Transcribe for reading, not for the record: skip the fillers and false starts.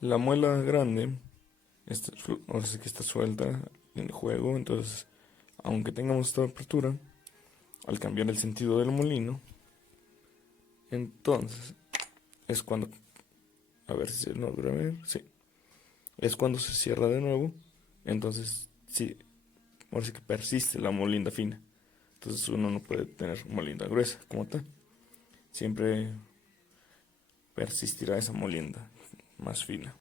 La muela grande, ahora sí que está suelta en el juego, entonces, aunque tengamos esta apertura, al cambiar el sentido del molino, entonces es cuando, a ver si se logra ver, sí, es cuando se cierra de nuevo, entonces sí, ahora sí que persiste la molinda fina. Entonces uno no puede tener molinda gruesa como tal. Siempre persistirá esa molinda más fina.